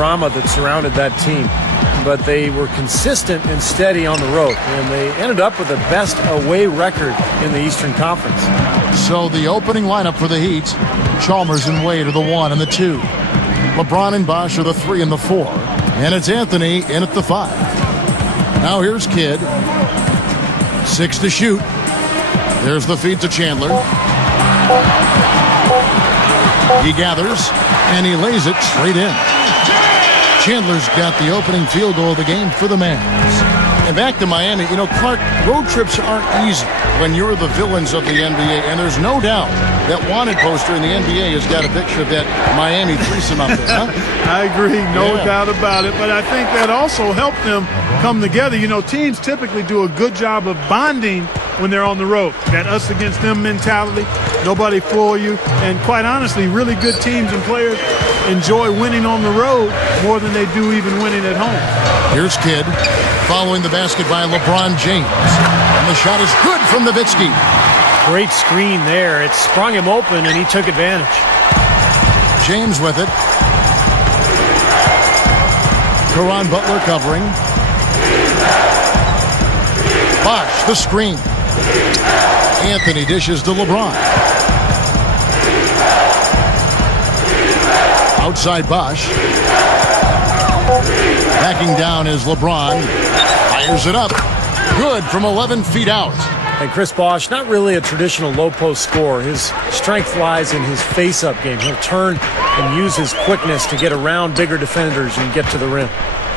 drama that surrounded that team. But they were consistent and steady on the road, and they ended up with the best away record in the Eastern Conference. So the opening lineup for the Heat, Chalmers and Wade are the 1 and the 2. LeBron and Bosh are the 3 and the 4. And it's Anthony in at the 5. Now here's Kidd. 6 to shoot. There's the feed to Chandler. He gathers, and he lays it straight in. Chandler's got the opening field goal of the game for the Mavs. And back to Miami, you know, Clark, road trips aren't easy when you're the villains of the NBA, and there's no doubt that wanted poster in the NBA has got a picture of that Miami threesome up there, huh? I agree, no doubt about it, but I think that also helped them come together. You know, teams typically do a good job of bonding when they're on the road. That us against them mentality, nobody fool you, and quite honestly, really good teams and players enjoy winning on the road more than they do even winning at home. Here's Kidd following the basket by LeBron James. And the shot is good from Nowitzki. Great screen there. It sprung him open, and he took advantage. James with it. Caron Butler covering. Bosh, the screen. Anthony dishes to LeBron. Outside Bosh. Backing down is LeBron. Fires it up. Good from 11 feet out. And Chris Bosh, not really a traditional low-post scorer. His strength lies in his face-up game. He'll turn and use his quickness to get around bigger defenders and get to the rim.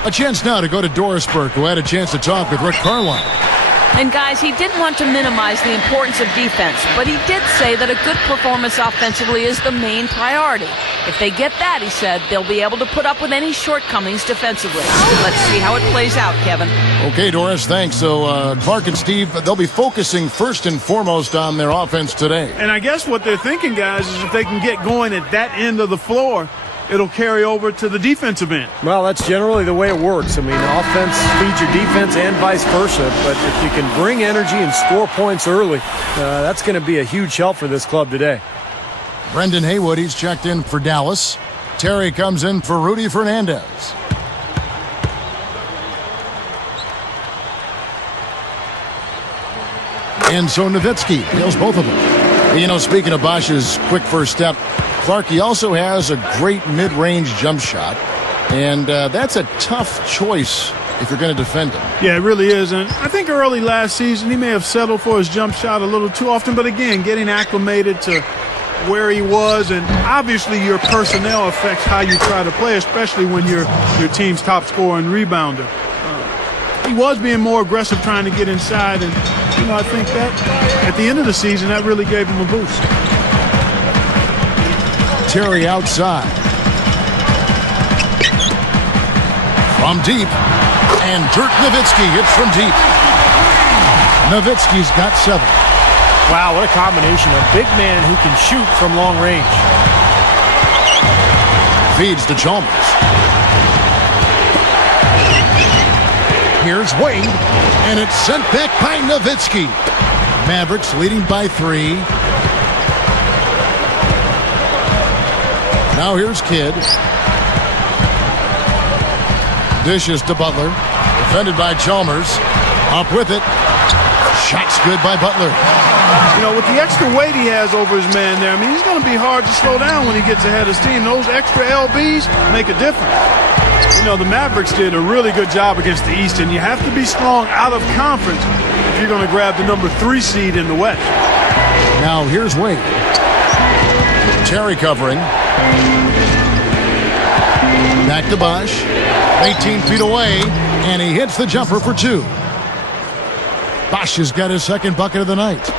A chance now to go to Dorisburg, who had a chance to talk with Rick Carlisle. And guys, he didn't want to minimize the importance of defense, but he did say that a good performance offensively is the main priority. If they get that, he said, they'll be able to put up with any shortcomings defensively. Let's see how it plays out, Kevin. Okay, Doris, thanks. So Clark and Steve, they'll be focusing first and foremost on their offense today. And I guess what they're thinking, guys, is if they can get going at that end of the floor, it'll carry over to the defensive end. Well, that's generally the way it works. I mean, offense feeds your defense and vice versa. But if you can bring energy and score points early, that's going to be a huge help for this club today. Brendan Haywood, he's checked in for Dallas. Terry comes in for Rudy Fernandez. And so Nowitzki nails both of them. You know, speaking of Bosh's quick first step, Clark, he also has a great mid-range jump shot, and that's a tough choice if you're going to defend him. Yeah, it really is, and I think early last season he may have settled for his jump shot a little too often, but again, getting acclimated to where he was, and obviously your personnel affects how you try to play, especially when you're your team's top scorer and rebounder. He was being more aggressive trying to get inside, and you know, I think that at the end of the season that really gave him a boost. Terry outside. From deep. And Dirk Nowitzki hits from deep. Nowitzki's got 7. Wow, what a combination. A big man who can shoot from long range. Feeds to Chalmers. Here's Wade. And it's sent back by Nowitzki. Mavericks leading by 3. Now here's Kidd. Dishes to Butler. Defended by Chalmers. Up with it. Shot's good by Butler. You know, with the extra weight he has over his man there, I mean, he's going to be hard to slow down when he gets ahead of steam. Those extra LBs make a difference. You know, the Mavericks did a really good job against the East, and you have to be strong out of conference if you're going to grab the number 3 seed in the West. Now here's Wade. Terry covering. Back to Bosh. 18 feet away, and he hits the jumper for 2. Bosh has got his second bucket of the night.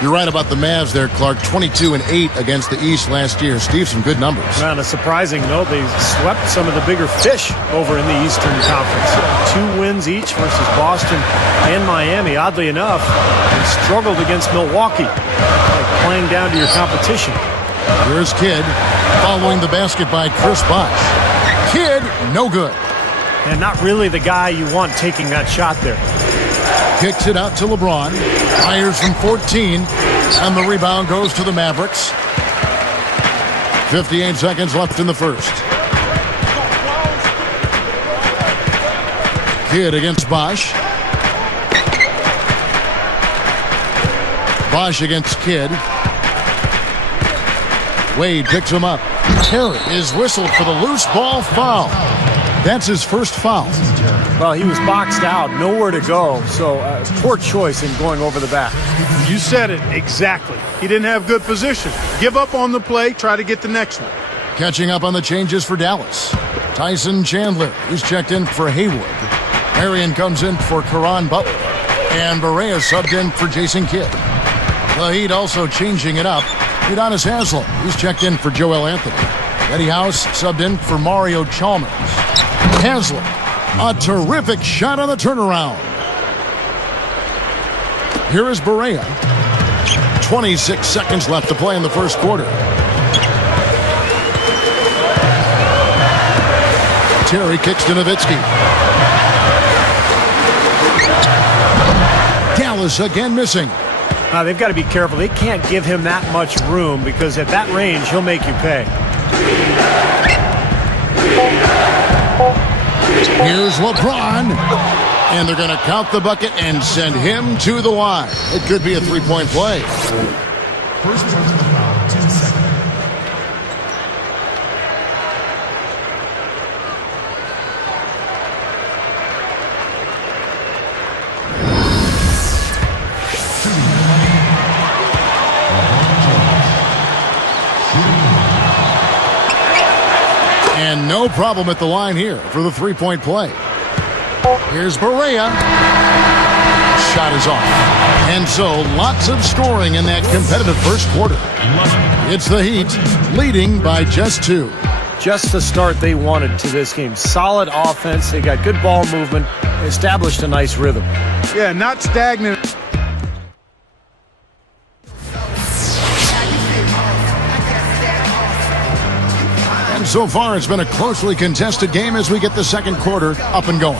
You're right about the Mavs there, Clark. 22-8 against the East last year. Steve, some good numbers. Well, on a surprising note, they swept some of the bigger fish over in the Eastern Conference. 2 wins each versus Boston and Miami, oddly enough, and struggled against Milwaukee, like playing down to your competition. Here's Kidd following the basket by Chris Bosh. Kidd, no good. And not really the guy you want taking that shot there. Kicks it out to LeBron. Fires from 14. And the rebound goes to the Mavericks. 58 seconds left in the first. Kidd against Bosch. Bosch against Kidd. Wade picks him up. Terry is whistled for the loose ball foul. That's his first foul. Well, he was boxed out, nowhere to go, so poor choice in going over the back. You said it exactly. He didn't have good position. Give up on the play, try to get the next one. Catching up on the changes for Dallas. Tyson Chandler is checked in for Haywood. Marion comes in for Caron Butler. And Barea subbed in for Jason Kidd. The Heat also changing it up. Udonis Haslem, he's checked in for Joel Anthony. Eddie House subbed in for Mario Chalmers. Haslem, a terrific shot on the turnaround. Here is Barea. 26 seconds left to play in the first quarter. Terry kicks to Nowitzki. Dallas again missing. They've got to be careful. They can't give him that much room because at that range, he'll make you pay. Here's LeBron. And they're going to count the bucket and send him to the line. It could be a three-point play. First personal foul, 10 seconds. And no problem at the line here for the three-point play. Here's Barea. Shot is off. And so lots of scoring in that competitive first quarter. It's the Heat leading by just 2. Just the start they wanted to this game. Solid offense. They got good ball movement. Established a nice rhythm. Yeah, not stagnant. And so far, it's been a closely contested game as we get the second quarter up and going.